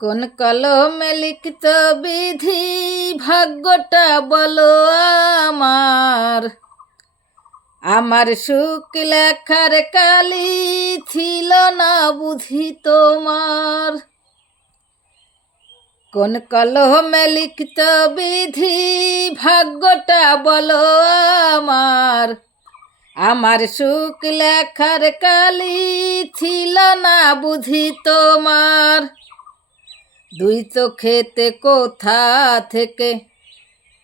কোন কলমে লিখিত বিধি ভাগ্যটা বলো আমার। আমার সুখ লেখার কালি ছিল না বুঝি তোমার। কোন কলমে লিখিত বিধি ভাগ্যটা বলো আমার। আমার সুখ লেখার কালি ছিল না বুঝি তোমার। দুই চোখেতে কোথা থেকে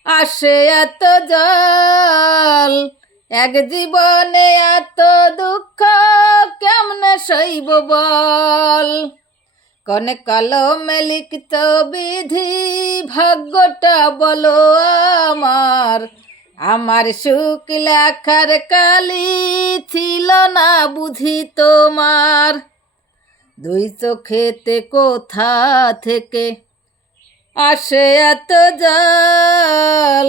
আসে এত জল? এক জীবনে এত দুঃখ, কেমনে সইব বল? কনে কলমে লিখিত বিধি, ভাগ্যটা বলো আমার। আমার সুখ লেখার কালি ছিল না বুঝি তোমার। দুই চোখেতে কোথা থেকে আসে এত জল?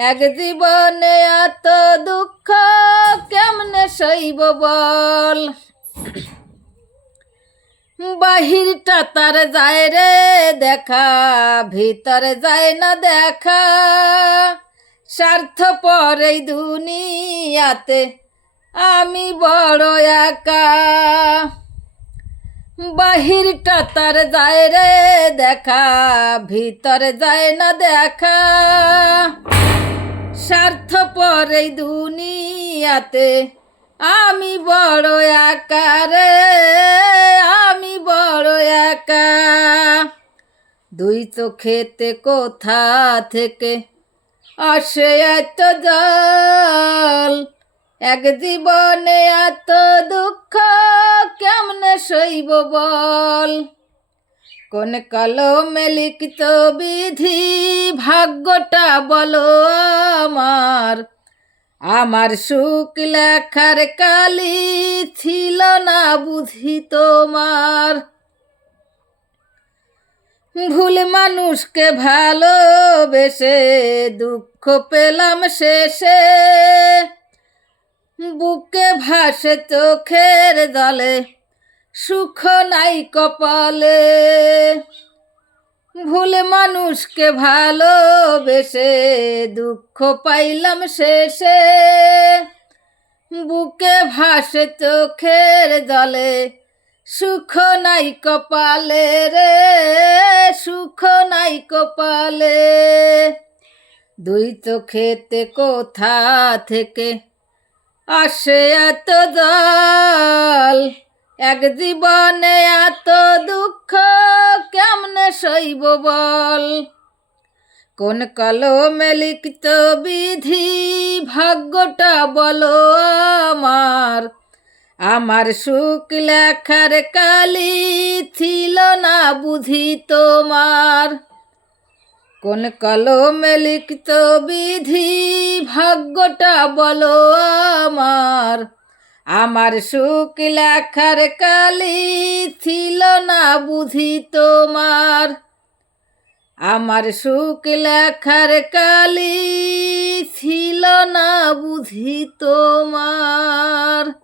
এক জীবনে এত দুঃখ, কেমনে সইব বল? বাহিরটা তার যায় রে দেখা, ভিতরে যায় না দেখা। স্বার্থ পরে দুনিয়াতে আমি বড় একা। বাহিরটা তার যায় রে দেখা, ভিতরে যায় না দেখা। স্বার্থ পরে দুনিয়াতে আমি বড় একা রে আমি বড় একা। দুই চোখেতে কোথা থেকে আসে এত জল? এক জীবনে এত দুঃখ কেমনে সইব বল? কোন কলমে লিখিত বিধি ভাগ্যটা বলো আমার। আমার সুখ লেখার কালি ছিল না বুঝি তোমার। ভুল মানুষকে ভালোবেসে দুঃখ পেলাম শেষে। বুকে ভাসে চোখের জলে, সুখ নাই কপালে। ভুল মানুষকে ভালোবেসে দুঃখ পাইলাম শেষে। বুকে ভাসে চোখের জলে, সুখ নাই কপালে রে, সুখ নাই কপালে। দুই চোখেতে কোথা থেকে আসে এত জল, এক জীবনে এত দুঃখ, কেমনে সইব বল? কোন কলমে লিখিত বিধি, ভাগ্যটা বলো আমার। আমার সুখ লেখার কালি ছিল না বুঝি তোমার। কোন কলমে লিখিত বিধি ভাগ্যটা বলো আমার। আমার সুখ লেখার কালি ছিল না বুঝি তোমার। আমার সুখ লেখার কালি ছিল না বুঝি তোমার।